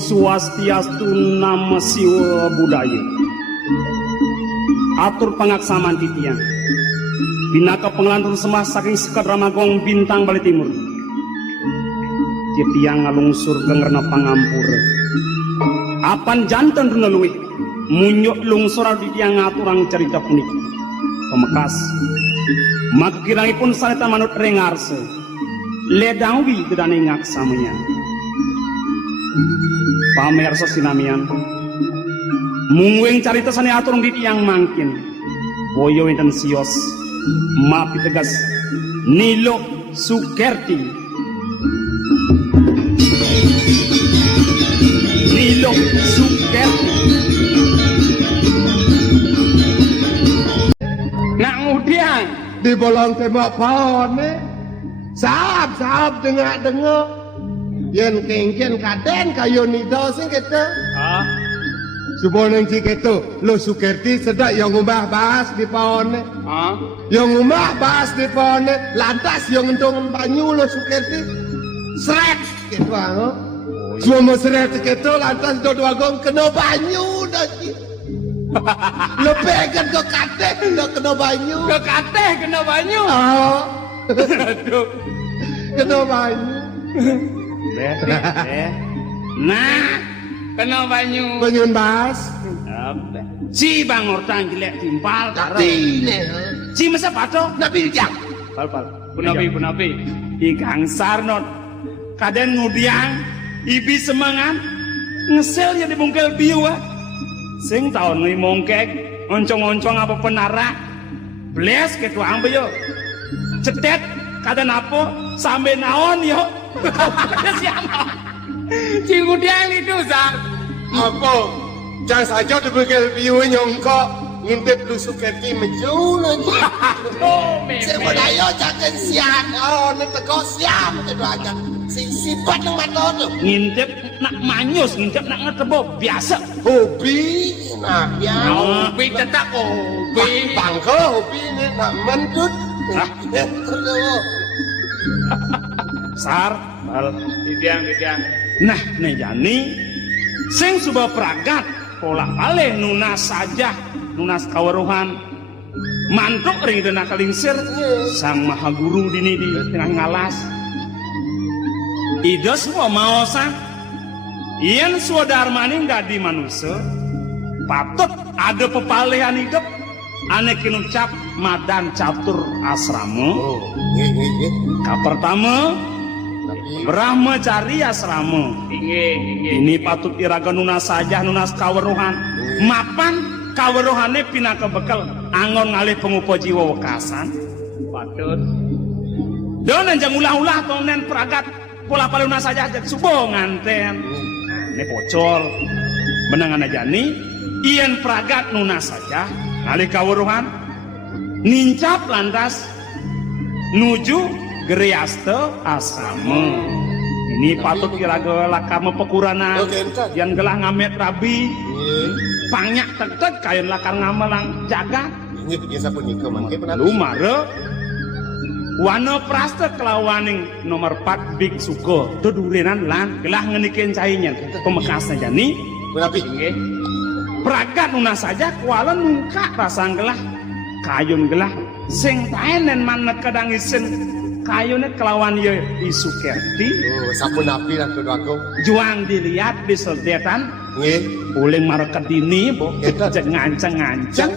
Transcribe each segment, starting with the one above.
Swastiastu Namo Siwa Budaya. Atur pangaksaman titiang binaka pengelantur semah saking sekat ramagong bintang bali timur. Titiang ngalungsur gengerna pangampur. Apan jantan runa luwih munyuk lungsur titiang ngaturang cerita puniki. Pemekas makirangipun saneta manut rengarse ledawi gedane ngaksamanya. Pamersa sinamian mungwing carita sane aturung di tiang mangkin boyo enten sios mapi tegas Nilo Sukerti. Nilo Sukerti nak ngudiang di bolong tembok pohon sahab dengak yen kengken kaden kayu nido sing kita suboneng ciketu lo Sukerti sedak yang ngubah bahas di pohon yang ngubah bahas di pohon lantas yang ngendong banyu lo Sukerti seret gitu semua seret gitu lantas dua gong kena banyu daki lo pegang ke kateh lo kena banyu kena banyu aduh kena banyu nah kena banyu banyun bahas si bangor tanggilek timpal tapi si masa pato nabi jang pal punapi ikang sarnot kaden ngudiang ibi semangan ngesel ya dibungkel biwa sing tahun ngi mongkek oncong-oncong apa penara bles ketuang beyo cetet kaden apa sampai naon yo siapa cinggudiang itu sang apa jangan saja dibegel biu nyongkok ngintip lu Sukerti menjul saya dayo jangan siap neteko siap itu aja sifat yang mata tuh ngintip nak manyus ngintip nak ngetebo biasa hobi nah ya hobi tetap hobi bangko hobi ini nak mentut sar bal didiang nah nih jani sing suba pragat pola balik nunas saja nunas kawaruhan mantuk ring dena kalingsir sang maha guru dini di tengah ngalas ida semua mau sang ian swadarmani ngadi manusia patut ada pepalehan hidup ane kinucap madan catur asrama pertama Brahmacari asrama ini patut iraga nunas saja nunas kaweruhan mapan kaweruhane pinaka bekal angon ngalih pengupo jiwa wekasan patut don anjang ulah-ulah tonen peragat pola paluna saja subuh nganten ini pocol menangan aja nih ian peragat nunas saja ngalih kaweruhan nincap lantas nuju Geriaste asrama ini patut kira-kira lakar mepekurana yang gelah ngamet rabi panyak tek-tek kain lakar ngamelang jaga ini biasa pun nikah mangke pernah lumare wana prasta kelawaning nomor 4 big suko tudurenan lan gelah ngenikin cainya pemekasnya jani berapa peragat nunas saja kuala nungka rasang gelah kayun gelah sing taenen mana kadang isin kayunya kelawan ya Sukerti sapu napi lah tuh aku juang dilihat di seldetan boleh market ini kita nganceng-nganceng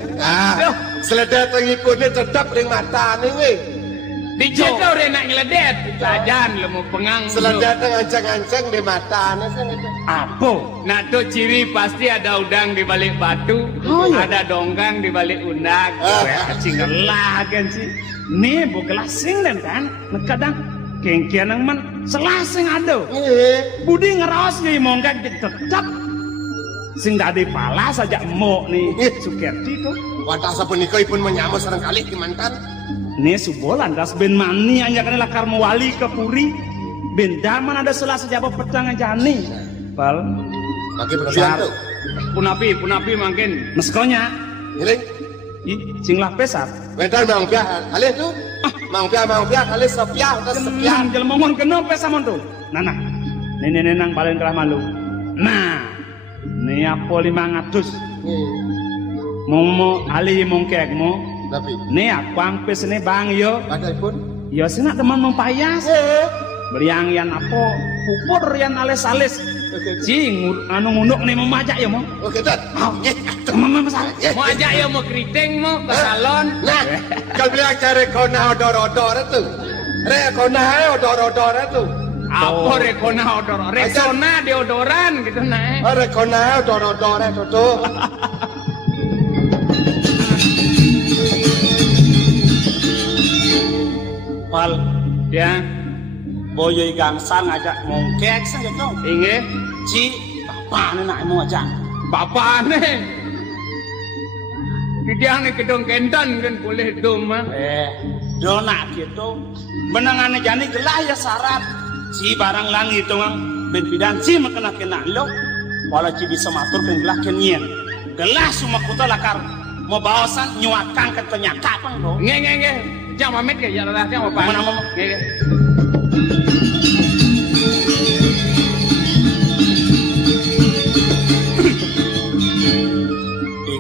seledet ngikutnya tetap ring mata nih dijaga udah nak ngeledet ladan lemu pengang seledet nganceng-nganceng di mata nih apa nah tuh ciri pasti ada udang di balik batu ada donggang di balik undang cingelah kan sih nih bukalah sing dan kan kadang kengkian yang man selasing ada budi ngerawas nih monggak tetap sing dadi pala saja mo nih Sukerti tuh wadah sapun nikah pun menyambut serang kali di mantan nih subolan das ben mani aja kan lakar mewali ke puri ben daman ada selas saja apa petang aja nih pal pakai bersihan tuh punapi makin meskonya ngiling cinglah pesat bentar mang pia kali tu mang pia kali sepia udah sepia jelmongon kena pesa mon tuh nana nenek nang paling kelah malu Nah, ini apa 500? Mau ali mongkekmu. Tapi Nih aku ampes ini bang yo. pun Yo sini teman mempayas. Beriang yan apa? Pupur yan alis-alis. Cing anu ngunduk nih memajak ya mau. oke tat. Teman masalah. Mau ajak ya mau keriting mau ke salon. Nah, kalau bilang cari kona odor-odor itu. Kona odor-odor itu. Apa rekona odor? Resona deodoran gitu nah. Kona odor-odor itu tuh. Pal, Ya, boyoy gangsar ngajak mongkek saja tuh. inge Ci, bapak nih nak mau ngajak. bapak nih. Dia nih kedong kentan kan boleh doma. Dona gitu. Menangane jani gelah ya syarat. Si barang langit itu mang ben pidan si makena lo. Wala ci bisa matur kan gelah kenyen. Gelah semua kota lakar mau bawasan nyuakan ke penyakapan bro. Nge. Jangan mamet ke ya lah jangan apa. Mana. Nge.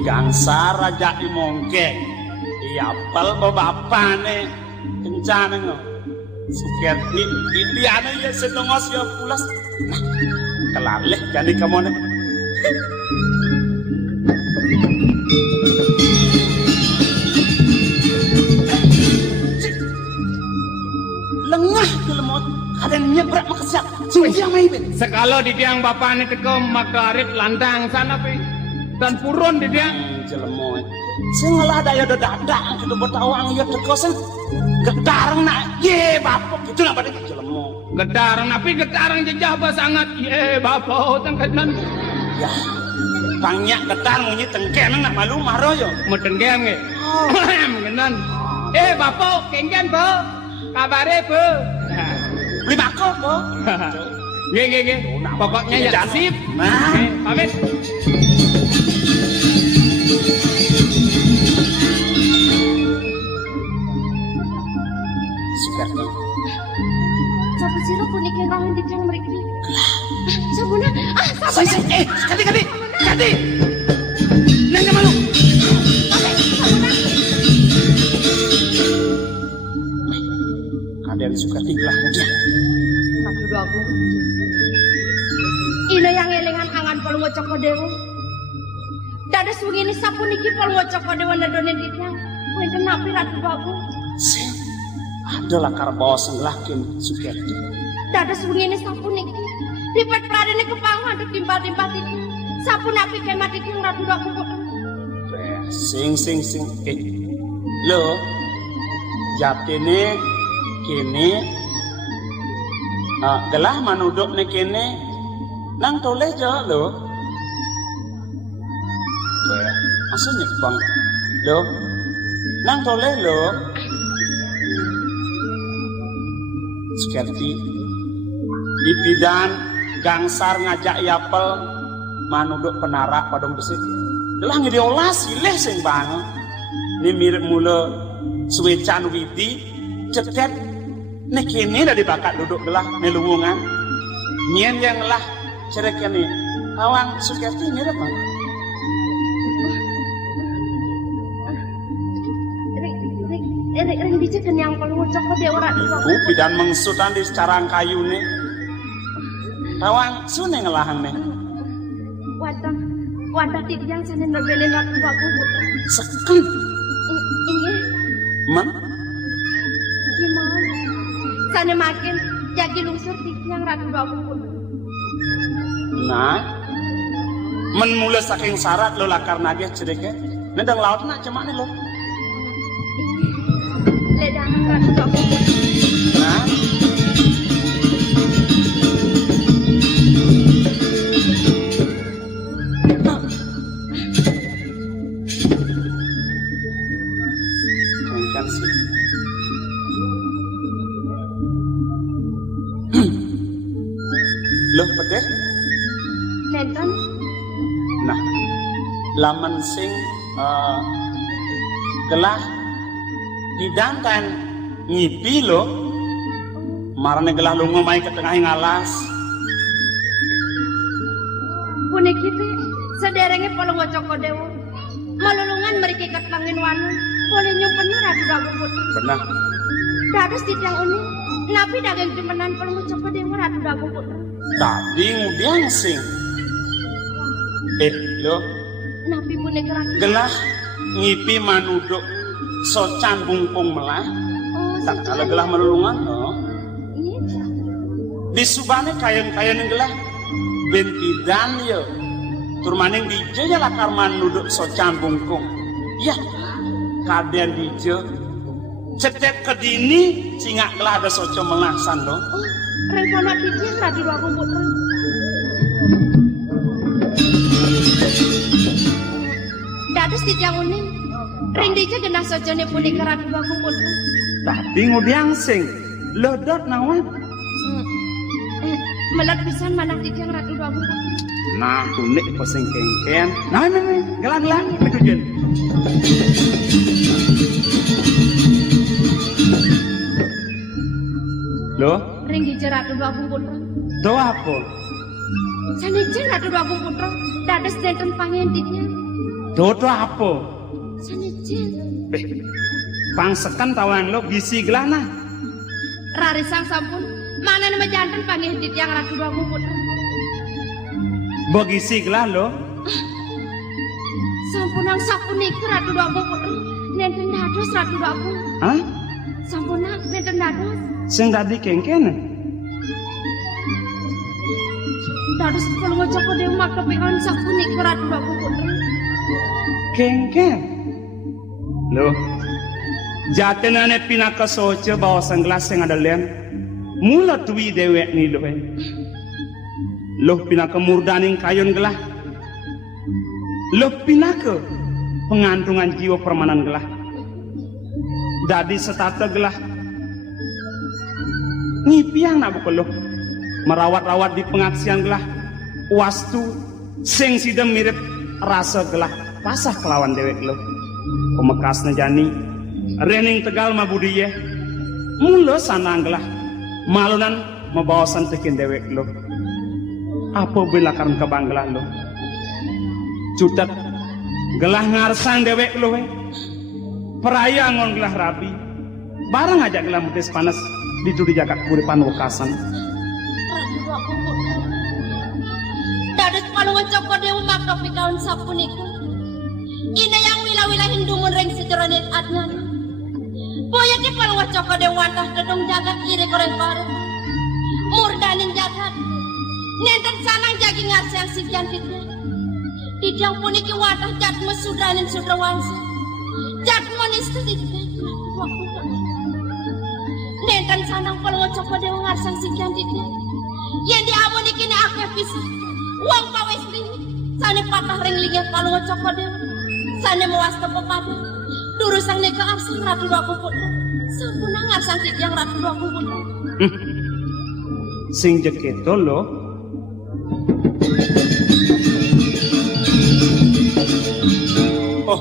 Gangsar raja di mongkek. Apel bapak nih kencana no. Seperti ini ane ya setengos ya pulas. Nah, kelaleh jadi kamu nih. Lengah ke lemot. Kalian nyebrak makasiak. Dia main. Sekalo di tiang bapak nih teko makarip lantang sana pi. Dan purun di tiang. Jelemoy. Sengalah daya dadak gitu bertawang ya teko sen. Getarang nak ye bapak gitu nak pada jelemoy. Getarang tapi getarang jejah sangat. Ye bapak tangkatan. Ya. Banyak getar munyi tengken nak malu maro yo. Metengkem nge. Genan. Bapak kengken po. Kabare po. Beli bako po. Nge. Pokoknya ya sip. Nah, Pamit. Sukarti. Siapa sih lo punya kengkang di tiang mereka? Sabuna, Say. Kati. Nanya malu. Kalian Sukarti gelah mudah. Aduh doa aku. Ina yang elengan angan kalau ngocok kodewo. Dada sungi ini sapu niki kalau ngocok kodewo nadonin di tiang. Kue kenapa ratu doa aku? Sing. Adalah karbawa senglakin Sukarti. Dada sungi ini sapu niki. Ripet pradene kepangu ada timbal-timbal titi. Sapu napi kemat titi ratu doa aku. Sing. Lo. Jatine kini gelah manuduk nih kini nang toleh jo lo. Maksudnya bang lo nang toleh lo. Seperti di bidan gangsar ngajak yapel manuduk penarak padang besi. Gelah ngediolah sileh sing bang. Ini mirip mula suwecan widi cetet nek kene dah dibakat duduk gelah nelungungan nyen yang lah cerek ini awang Sukarti ini apa Ring biji kenyang kalau ngocok kodewo ratu doa aku. bidan mengsutan di secarang kayu nih awang sune ngelahan nih Wadah titi yang sana nabelin ratu doa aku. seken Ini man gimana? Sana makin jadi lungsur titi yang ratu doa aku. nah men mula saking syarat lo lakar nadia cereknya nendang laut nak cuma nih lo Ledangan ratu doa aku. nah kan sih loh pedeh Nenten, nah laman sing gelah didantan ngipi lo marane gelah lungo mai ke tengah ngalas puniki teh sederenge Palungga Cokodewo. Malulungan mriki ketlangin wanu boleh nyumpeni Ratu Dago Putra. Benar. Dados titiang uning napi daging temenan Palungga Cokodewo Ratu Dago Putra. Tadi ngudiang sing. Lo Napi punika Ratu. gelah ngipi manuduk socan bungkung melah. Oh, Tak kala gelah melulungan no. Iya. Di subane kayang-kayang gelah bentidan yo. Turmaning dije ya lakar manuduk socan bungkung. Ya. Kaden dije cetek kedini cingak gelah ada soco melah sando. Oh, rengkono titiang Ratu Dago Putra. Dados titiang uning ring dije genah sojone punika Ratu Dago Putra. Tadi ngudiang sing. Lodot nawan. Melat pisan manah titiang Ratu Dago Putra. Nah, tunik pesing kengken. Nah, gelang-gelang betujen. Loh, Ring dije Ratu Dago Putra. do apa? Sanejen Ratu Dago Putra dados denten pangentitnya. Do apa? Sanejen Pangsekan tawan lo gisi gelana. rarisang sampun manen mejanten pangentit yang Ratu Dago Putra. Bogisi gelah lo. Sampunang sapunika Ratu Dago Putra nenten dados Ratu Dago. Hah? Sampunang nenten dados Sing tadi kengken. dados Palungga Cokodewo makepikan sapunika Ratu Dago Putra. Kengken. Lo. Jatenane pinaka soce bawa sanggelas sing ada len. Mula tuwi dewek ni lo. Loh pinaka murdaning kayon gelah. Loh pinaka pengantungan jiwa permanan gelah. Dadi setata gelah. Ngipiang nak buka loh. Merawat-rawat di pengaksian gelah. Wastu sing sidem mirip rasa gelah. Pasah kelawan dewek loh. Pemekasna jani. Rening Tegal mabudiye. Mula sanang gelah. Malunan membawa santikin dewek loh. Apa bila karena kebang gelah lo? Cutat gelah ngarsang dewek lo. Peraya ngon gelah rabi. Barang aja gelah mutis panas di jagat kuripan wakasan. Ratu Dago Putra. Dados Palungga Cokodewo makepikan sapunika. Ina yang wila-wila hindumun ring sejeronin adnyana. Boya ki Palungga Cokodewo watah gedung jagat kiri koreng bareng. Murdanin jagat. Nenten sanang jagi ngarsang sikian fitnya. Didang puniki watah jatmu sudranin sudrawansa. Jatmu nistu didang waktu. Nenten sanang Palungga Cokodewo ngarsang sikian fitnya. Yang diamuni kini akeh pisah. Uang pawesti. Sane patah ring linggih Palungga Cokodewo. Sane mewasta pepada. Durusang neka arsang Ratu Dago Putra. Sampunang arsang titiang Ratu Dago Putra. Sing jeketo lo. Oh,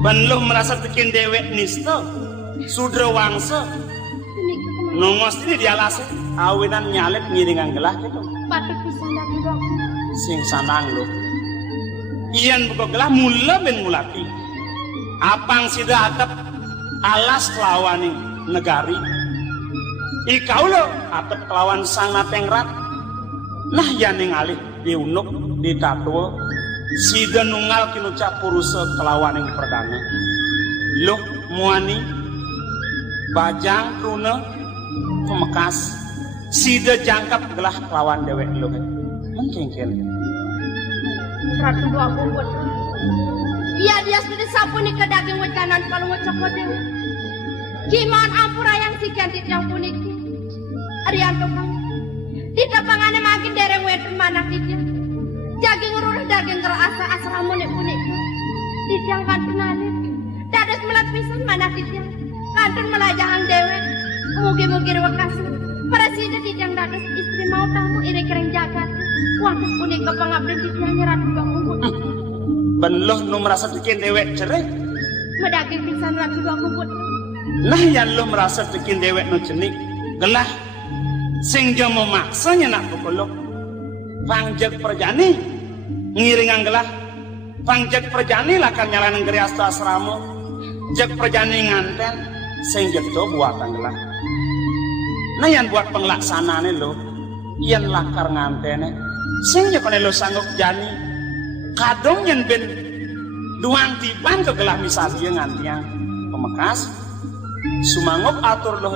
belum merasa tekin dewek nisto. Sudra wangsa. Nongos ini dialase. Awinan nyalek ngiringan gelah gitu. Patut bisa Ratu Dago. Sing sanang lo. Iyan buka gelah mula ben mulati. Apang sida atap alas kelawaning negari. Ikau lo atap kelawan sang napengrat. Nah yaning alih diunuk ditatuo. Sida nunggal kinucap purusa kelawaning perdana. Loh muani bajang runa pemekas. Sida jangkap gelah kelawan dewek lo. Mengkengkel. Ratu Dago Putra. Iya dia sudah sapunika daging wecanan Palungga Cokodewo. Gimana ampura yang sikian titiang puniki. Arianto kang. Tidak pangane makin dereng weten manah titiang. Jaging ngururah daging kerasa asramu nek puniki. Titiang kantun alit. Dados melat pisan manah titiang. Kantun melajahang dewek. Mugi-mugi rewekasi. Para sida titiang dados istri mau tamu iri kering jagat. Waktu punika pangabden titiangnya Ratu Dago Putra. Beloh nu merasa tekin dewek cerai. Medaging pisan Ratu Dago Putra. Nah yang lo merasa tekin dewek nu cenik. Gelah sing jo memaksanya nak bukulok. Pangjak perjani ngiringan gelah pangjak perjani lah kan nyalanan geri asta asrama jak perjani nganten sing jeto buatan gelah nah yang buat penglaksanaannya lo yang lakar ngantene sing jakone lo sanggup jani kadong yang ben duang tiban ke gelah misalnya ngantiang pemekas sumangop atur lo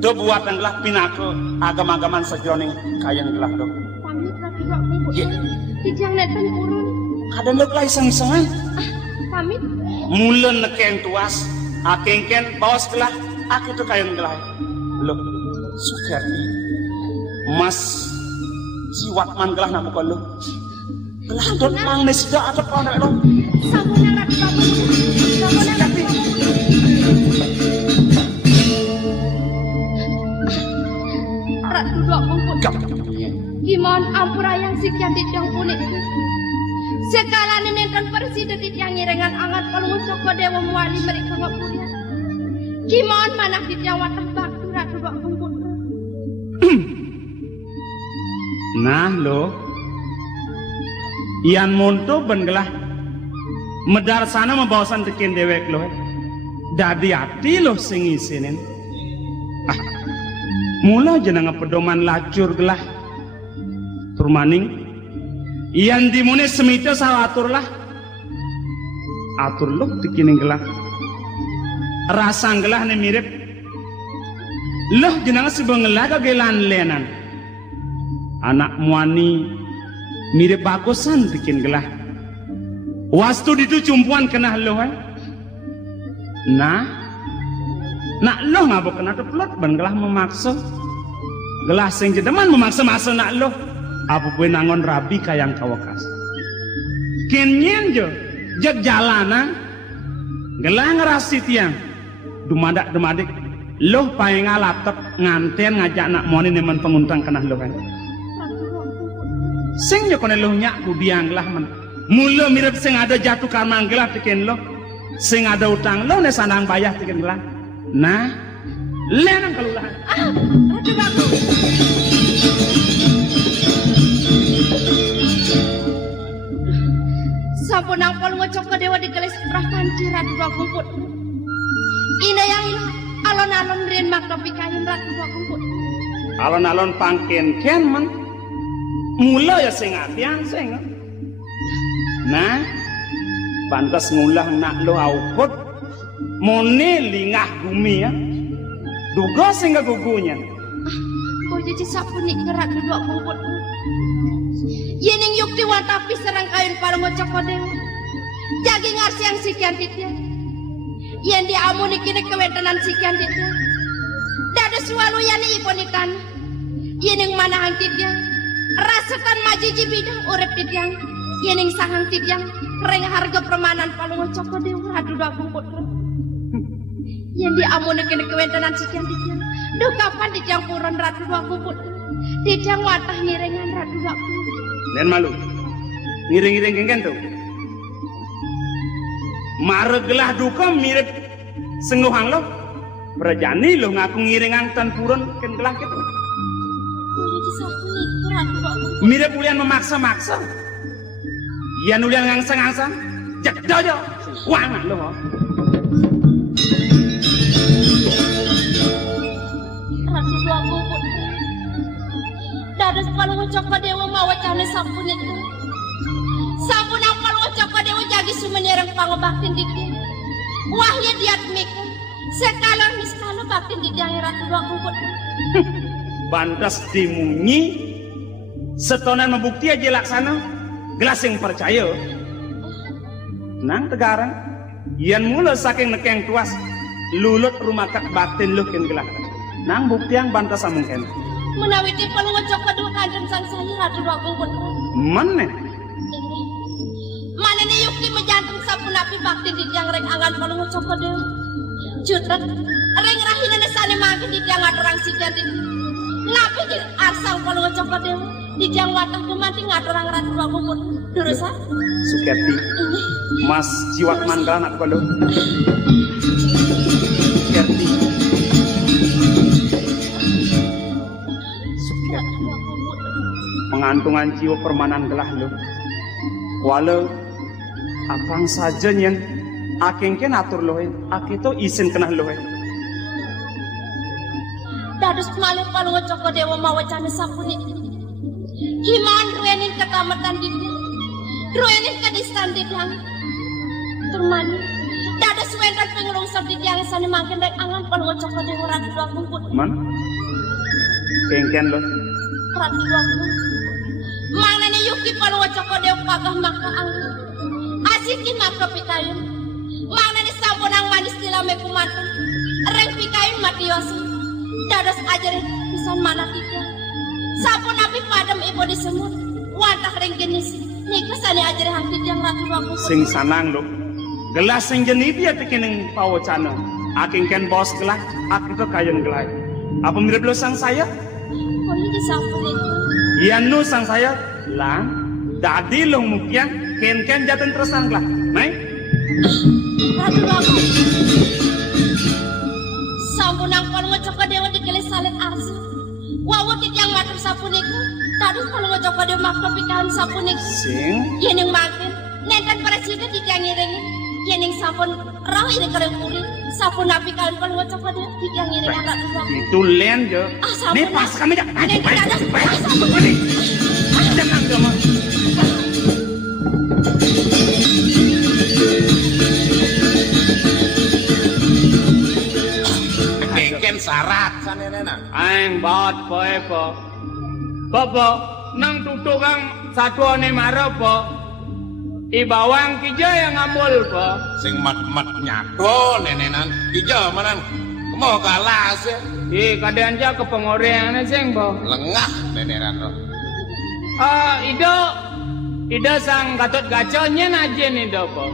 do buatan gelah pinake agam-agaman sejroning kayang gelah do Pamit Ratu Dua Kumpul. Dijang neten urun. kadang lo kelai iseng-isengan Pamit. mulen nekeng tuas akengken bawas gelah aku itu kayang gelah lo Sukerti mas jiwatman gelah nak bukan lo gelah dot mang nesda atau pada lo Sampun Ratu Dua Kumpul. Sampun Ratu Dua Kumpul. Ratu Dua Kumpul. Gimon ampura yang sekian dijang punik. Sekala nenten presiden dijang ngirengan angat palung coko dewa muali mereka ngapulia. Gimon manah dijang watah baktu Ratu Dua Kumpul. nah lo ian monto ben gelah medar sana membawasan tekin dewek lo dadi hati lo sing isinin mula jenang pedoman lacur gelah turmaning ian dimune semita sawatur lah atur lo tekin gelah rasang gelah ne mirip loh jenang sebengelaga gelan lenan anak muani mirip bagusan bikin gelah wastu itu cumpuan kena lo nah nak lo ngabok kena teplot ban gelah memaksa gelah sing jedeman memaksa masa nak lo apa pun nangon rabi kayang kawakas kenyen jo jak jalanan gelah ngerasi tiang dumadak lo paling ngalatep nganten ngajak nak muani nemen penguntang kena lo kan sing jo kone lo nyak kudiang gelah men mula mirip sing ada jatuh karma gelah tiken lo sing ada utang lo ne sanang bayar tiken gelah nah lenang kelurahan Ratu Dua Kumpul. Sampun angpol ngocok ke dewa digelis prah panci Ratu Dua Kumpul. Ina yang alon-alon rian makdopi kain Ratu Dua Kumpul. alon-alon pangken ken man mula ya sing atian sing nah pantas ngulah nak lo auput mone lingah bumi ya duga sing gugunya Kau jadi sapuni ke Ratu Dua Kumpul. Yening yukti watapi serang kain para ngocok ke dewa. Jagi ngarsi yang sikian titya. Yen di amuni kini kewedanan sikian titya. Dada sualu yani iponitan. Yening manahang titya. Rasakan majiji bidang urep tityang. Yening sahang tityang. Reng harga permanan palung ngocok ke dewa Ratu Dua Kumpul. Yen di amuni kini kewedanan sikian titya. Duh kapan tityang puron Ratu Dua Kumpul. Tityang watah ngirengan Ratu Dua Kumpul. dan malu ngiring-ngiring kengken tuh maregelah duka mirip sengguhang lo berjani lo ngaku ngiringan tan purun ken gelah gitu Kau jadi sapuni ke Ratu Dua Kumpul. mirip ulian memaksa-maksa ian ulian ngangsa-ngangsa jak dojo wangan lo ho Ratu Dua Kumpul. Dadas palu ngocok ke dewa mawa cane sampun itu. Sampun ang palu ngocok ke dewa jagi sumenyerang pangobaktin diti. Wahnya diatmik. Sekalar miskala baktin di jaya Ratu Dua Kumpul. bantas dimunyi setonan membukti aja laksana gelas yang percaya nang tegarang ian mula saking nekeng tuas lulut rumah kak batin lu ken gelah nang bukti yang bantas amungken Menawiti palu ngocok ke dewa kanjeng sang saya Ratu Dua Kumpul. mana Mana ni yukti menjantung sampun api baktin di jang reng angan palu ngocok ke dewa. Jutret reng rahina nesane makin di jang aturang si jantin. Ngapi di arsang palu ngocok ke dewa. Di jang watah kumanti ngaturang Ratu Dua Kumpul. Durusan Sukerti mas jiwat mandra nak kalau Sukerti Ratu Dua Kumpul. pengantungan jiwa permanan gelah lo Walau apang saja nyen akengken atur lohe, akito isin kenah lohe. Dados malih palungo Coko Dewa mawacana sapunik. Kiman ruenin ketamatan didang, ruenin kedistan didang. Turmani, dados wendan pengelungsap didang sana mangken rek angan palungo Coko Dewa Ratu Dua Kumpul. Man, kengken lo. Ratu Dua Kumpul. Mana ni yuki palungo Coko Dewa pagah maka angin. Asiki maka pikayun. Mana ni sampun ang manis dilame kumatan. Reng pikayun matiosi. Dados ajarin pisan mana tidak. Sampun api padam ibu disemut. Wantah reng genis. Nikasane ajarin hang tidak Ratu Dua Kumpul. Sing sanang lo. Gelas sing jeni dia tekening pawacana. Akengken bos gelas, akito kayun gelai. Apa mirip lo sang saya? Oh ini sampun itu. Ianu sang saya lang dadi long mukian ken jatan terusan lah. Nai? Ratu Dua Kumpul. Sampun ang palungo Coko Dewa dikelis salit arsa. Wawutit yang matur sapuniku. Dados palungo Coko Dewa makna pikahan sapuniku. Sing Yening makin nenten presiden ditiang iringin. Yening sampun roh ini kering puri. Sampun napi kalian palungo Coko Dewa ditiang iringin Ratu Dua Kumpul. itu len je. Sampun. Nih pas kami jak. Nenten dados. Sampun. Ini. Jangan gama. Kengken syarat sana nena. Aing baot poe po. Popo, nang tutukang satu ane maro po. Ibawang kija yang ngamul po. Sing mat nyato nenenan. Ija manan. Kemo kalah sih. Kadang aja kepengoreannya sing po. Lengah nenenan lo. Ida sang Gatot Kaca nyen ajen ida po.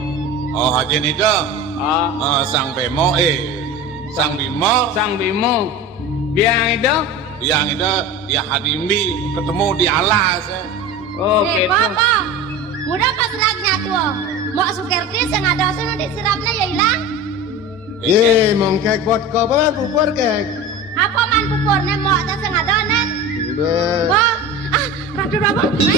Oh haji nida. Sang Bemo Sang Bimo. Sang Bimo. Biang ida. Yang itu dia hadimbi ketemu di alas. Oh gitu. Papa, mudah pas serapnya tuh. Mau Sukerti sing ada sing disirapnya ya hilang. Mong kek buat kau apa bubur kek? Apa man pukurnya mau ada sing ada nen? Wah, Ratu Dua Kumpul.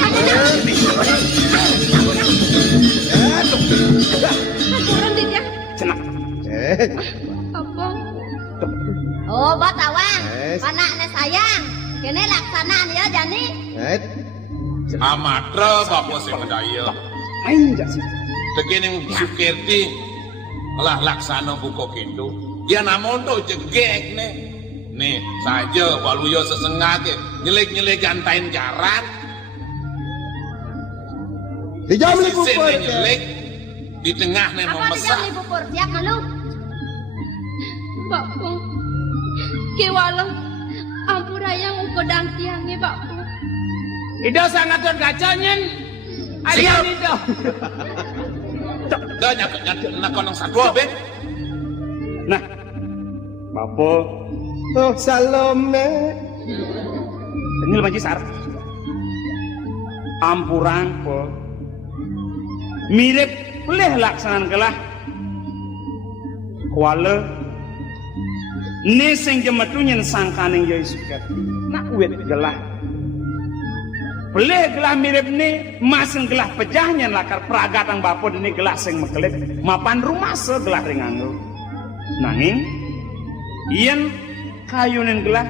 Turun di dia. Cenak. Apa? Oh, buat awang. Anaknya sayang. Kini laksanaan ya Jani. Amatra bapak sing medaya. Aing jak sih. Tegening Sukirti lah laksana buka kintu. Ya namun tuh jegek nih saja waluyo sesengah ke nyelik gantain jaran. Di jam li bubur nyelik di tengah nih mau Apa mesak. tidak libur siap malu? Bapak, kiwalang ampura yang ukodang tiangnya bapak. Ida sang Gatot Kaca nyen ajen ida. Dah nak konong sadua be. Nah, Bapo, Oh Salome. ini lagi sar. Ampurang po. Mirip peleh laksanaan gelah. Kuala ne sing jemetunyen sangkaning Yai Sukirti. Nak wet gelah. Peleh gelah mirip ne masing gelah pejahnya lakar pragatang Bapo ini gelah sing mekelip mapan rumah segelah ringanggo. Nanging yen kayunin gelah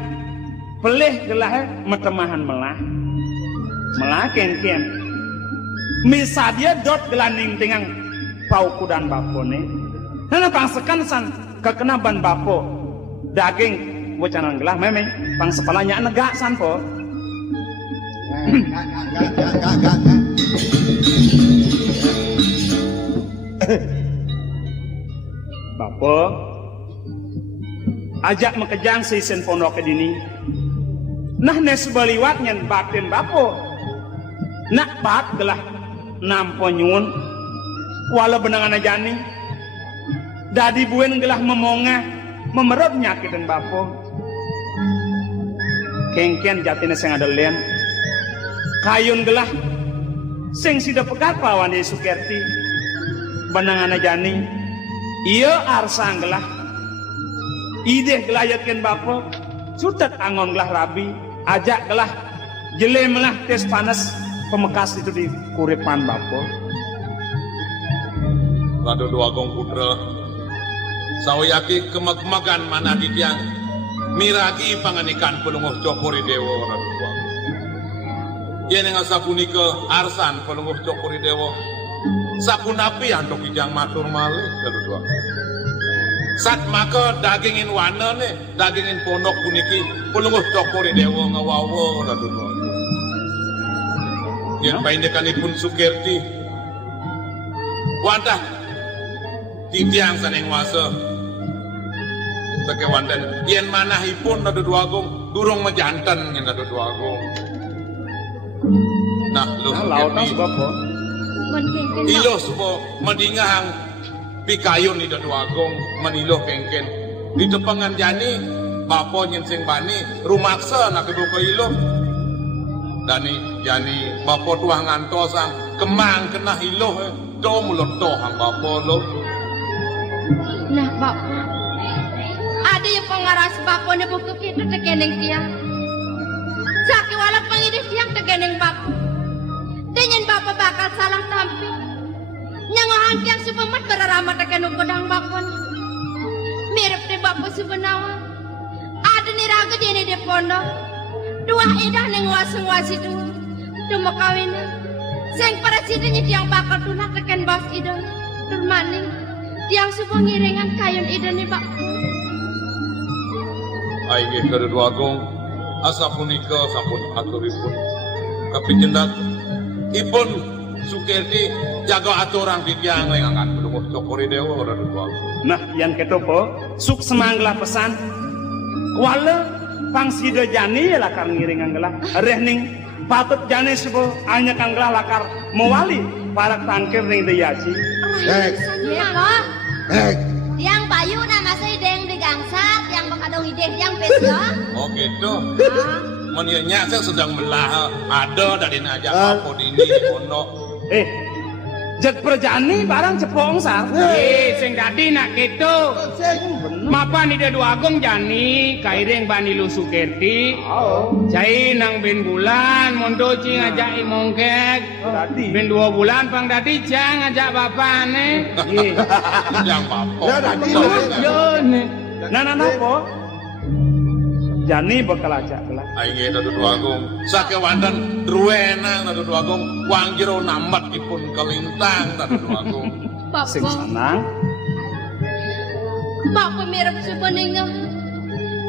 peleh gelah metemahan melah ken misa dia dot gelah ning tingang paukudan Bapone nana pangsekan san kekenaban Bapo daging wacanan gelah memang pangsepalanya negak san po. Gak. Bapo ajak mekejang sisen pondok kedini. Nah nes baliwat nyen batin Bapo. Nak bat gelah nampo nyun wala benangan ajani. Dadi buen gelah memonga memerot nyakitin Bapo. Kengken jatine sing ada len. Kayun gelah sing sida pegat pawan Yai Sukirti. Benangan ajani. Iya arsang gelah. Ide gelah yatken Bapo. Sutet angon gelah rabi. Ajak gelah jele melah tes panas pemekas itu di kuripan Bapo. Rado Duagong putra sawayaki kemeg-megan manah di tiang miragi panganikan pelunguh Cokori Dewo Rado Duagong. Yen yang sapunika arsan pelunguh Cokori Dewo sapunapi antuk ijang matur malih Rado Duagong. Sat maka dagingin wana nih, dagingin pondok puniki pelunguh Cokori Dewo ngawawo Rado Duagong. Yen paindekanipun Sukirti wadah titiang saneng wasa sekewanten yen manahipun Rado Duagong durung mejanten ngen Rado Duagong. Nah lu Lautan Bapak. Mun kengken ilo supo madingahang pikayun Rado Duagong menilo kengken di tepengan jani bapo nyen sing bani rumaksa nak kebuka ilo dani jani bapo tuang ngantosang kemang kena ilo do mulut do hang bapo lo. Nah, Bapak. Ada yang pengaras Bapak ni buku kita tekeneng tiang. Saki walau pengidih tiang tekeneng Bapak. Dengan Bapak bakal salah tampil. Nyangohan tiang supamat berarama tekenung kodang Bapak. Mirip di Bapak sebenawa. Ada ni raga di di pondok. Dua idah neng wasung-wasi dua. Dua kawin. Seng para sidanya tiang bakal tunak teken bas idah. Termaning. Tiang subuh ngiringan kayun idah ni Bapak. Aing Rado Duagong asa punika sampun aturipun kapinjendak ipun Sukirti jaga aturan titiang lengangan pelunguh Cokori Dewo Rado Duagong. Nah, yang ketopo suk semanglah pesan. Wala pangsida jani lakar ngiringan gelah. Rehning patut jani sebuah anyakan gelah lakar mewali para tangkir ning deyaci. Hek, Iya, Kak. hek. Tiang payu nama saya deng di gangsat, yang bakadong ide tiang pesyo. Oh gitu. Menianya saya sedang belah ada dari najak apa di ini di pondok. Jet perjani barang cepong sar. Sing dadi nak gitu. Mapa ni Rado Duagong jani kaireng bani lu Sukirti. Cai nang ben bulan mondo ci ngajak mongkek. Tadi. Ben 2 bulan pang dadi cang ngajak bapane. Yang bapak. Ya, tadi Betul. lu. Yo ne. Nah, po. Jani bakal ajak gelah. Aing Rado Duagong sakewanten druenang Rado Duagong wang jero nambat ipun kelintang Rado Duagong. Sing Bapak, sanang. Bapak mirip sebeninga.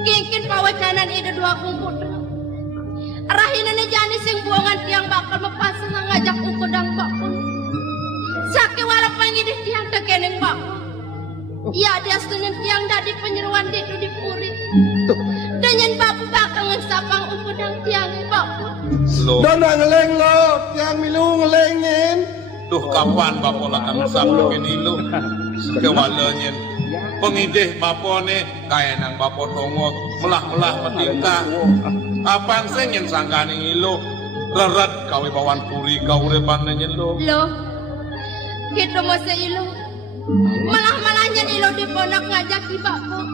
Kengkin pawacanan ide dua kumpul. Rahinan ni jani sing buangan tiang bakal mepasang ngajak ukudang Bapak. Saki walau pangidih tiang tekeneng Bapak. Ya dia senin tiang dadi penyeruan itu dipuri. Dengan Bapak bakal ngesapang ukudang tiang Bapak. Lo, Dona ngeleng lo, tiang milu ngelengin. duh kapan bapak lakang sabuk ini lo kewalenyen pengidih bapone kaya nang bapak tongo melah-melah petingkah apang sing yen sanggane ilo reret kawe bawan puri kaurepan nyen lo. Lo, kita masih ilo. Malah-malahnya ilo di pondok ngajak di Bapak.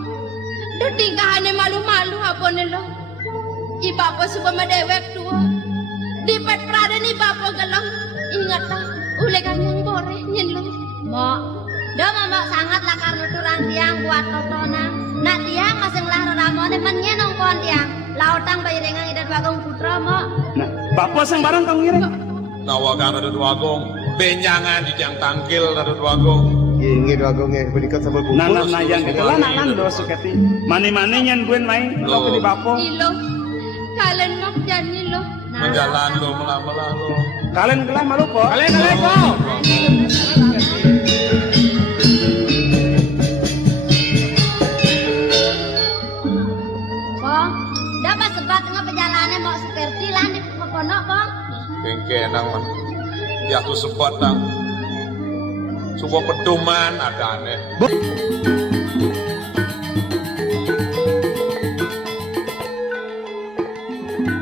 Dan tingkahannya malu-malu apa nih lo. I Bapak suka medewek tua. Di pet prada nih Bapak gelong. Ingat tak, ule kanyang boreh nyen lo. Mbok, do mbok sangat lakar nuturan tiang buat totona. Nak tiang masing lah ramone menyenong kon tiang. Lautang bairengang ida Duagong putra mbok. Nah, bapak sang barang kang ngiring. Nawakan Rado Duagong benyangan di jang tangkil Rado Duagong. Ingi Duagong berikan sambal bungkus. Nah, yang itu lah nanan do Sukirti. Mani-mani nyen buen main kalau di bapo. Ilo, kalian mak jani lo. Menjalan lo melah-melah lo. Kalian gelah malu po. Kalian po. Bong, dapat sebat tengah perjalanan mbok Sukirti lah di pondok, Bong. Kengkenang man. Ya tu sebat nang. Sebuah pedoman ada aneh.